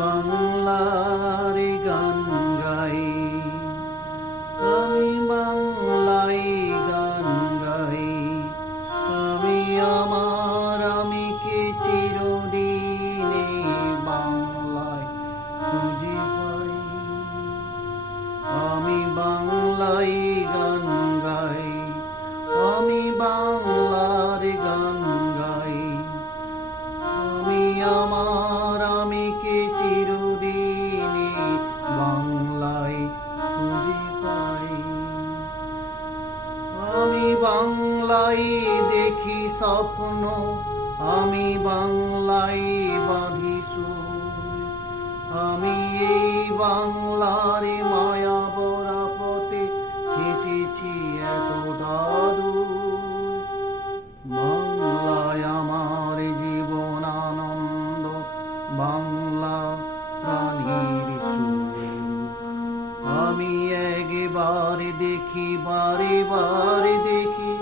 বাংলার গান গাই, আমি বাংলাই গান গাই। আমি আমার আমিকে চিরদিনে বাংলায় খুঁজে পাই। আমি বাংলাই গান গাই, আমি বাংলার গান গাই। আমি আমার আমিকে চিরদিনে বাংলায় খুঁজে পাই। আমি বাংলায় দেখি স্বপ্ন, আমি বাংলায় বাঁধি সুর। আমি এই বাংলার মায়া ভরা পথে হেঁটেছি এতটা দূর। বাংলায় আমার জীবন আনন্দ, বাংলা প্রাণীর সুর। আমি একবার দেখি, বারে বারে দেখি,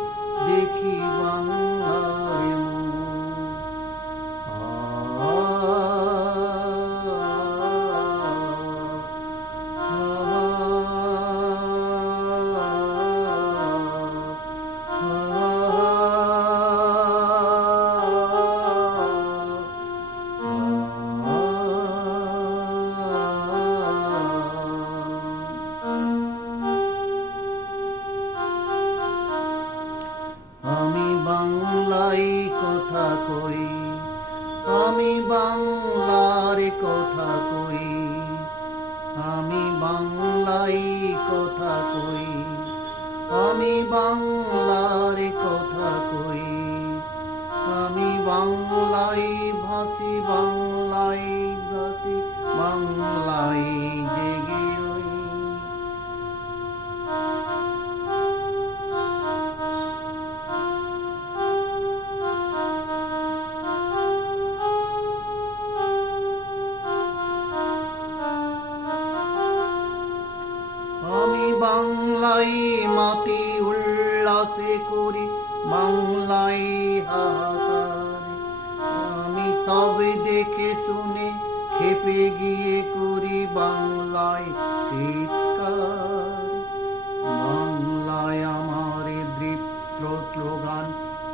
দেখি বাংলার মুখ। আমি বাংলায় কথা কই, আমি বাংলার কথা কই। আমি বাংলায় কথা কই, আমি বাংলার কথা কই। আমি বাংলায় ভাসি, বাংলায় ভাসি, বাংলায় জেগে রই। আমি বাংলায় মাতি উল্লাসে করি, বাংলায় হাহাকার। আমি সব দেখে শুনে খেপে গিয়ে করি বাংলায় চিৎকার। বাংলায় আমার দৃপ্ত স্লোগান,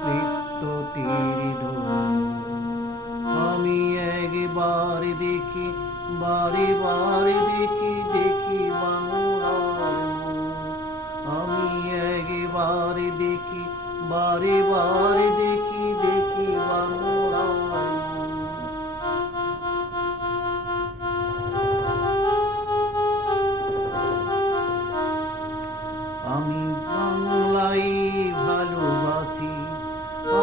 তৃপ্ত তীর ধনুক। আমি একবার দেখি, বারে বারে দেখি, দেখি বাংলার মুখ। আমি একবার দেখি, বারে বারে দেখি, দেখি বাংলার মুখ। আমি বাংলায় ভালোবাসি,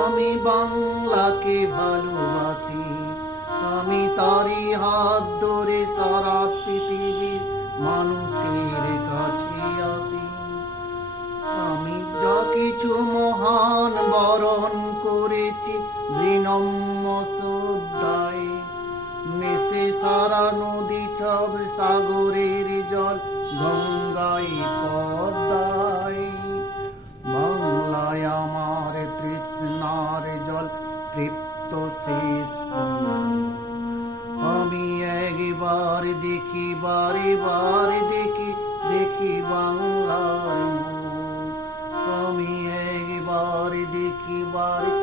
আমি বাংলাকে ভালোবাসি। আমি তারি হাত ধরে সারা পৃথিবীর মানুষের কাছে আসি। আমি যা কিছু মহান বরণ করেছি বিনম্র শ্রদ্ধায়। মেশে সারা নদী সব সাগরের জল, গঙ্গায় পদ্মায়। বাংলায় আমার তৃষ্ণার জল, তৃপ্ত শেষ। আমি একবার দেখি, বারে বারে দেখি, দেখি বাংলার মুখ। আমি একবার দেখি, বারে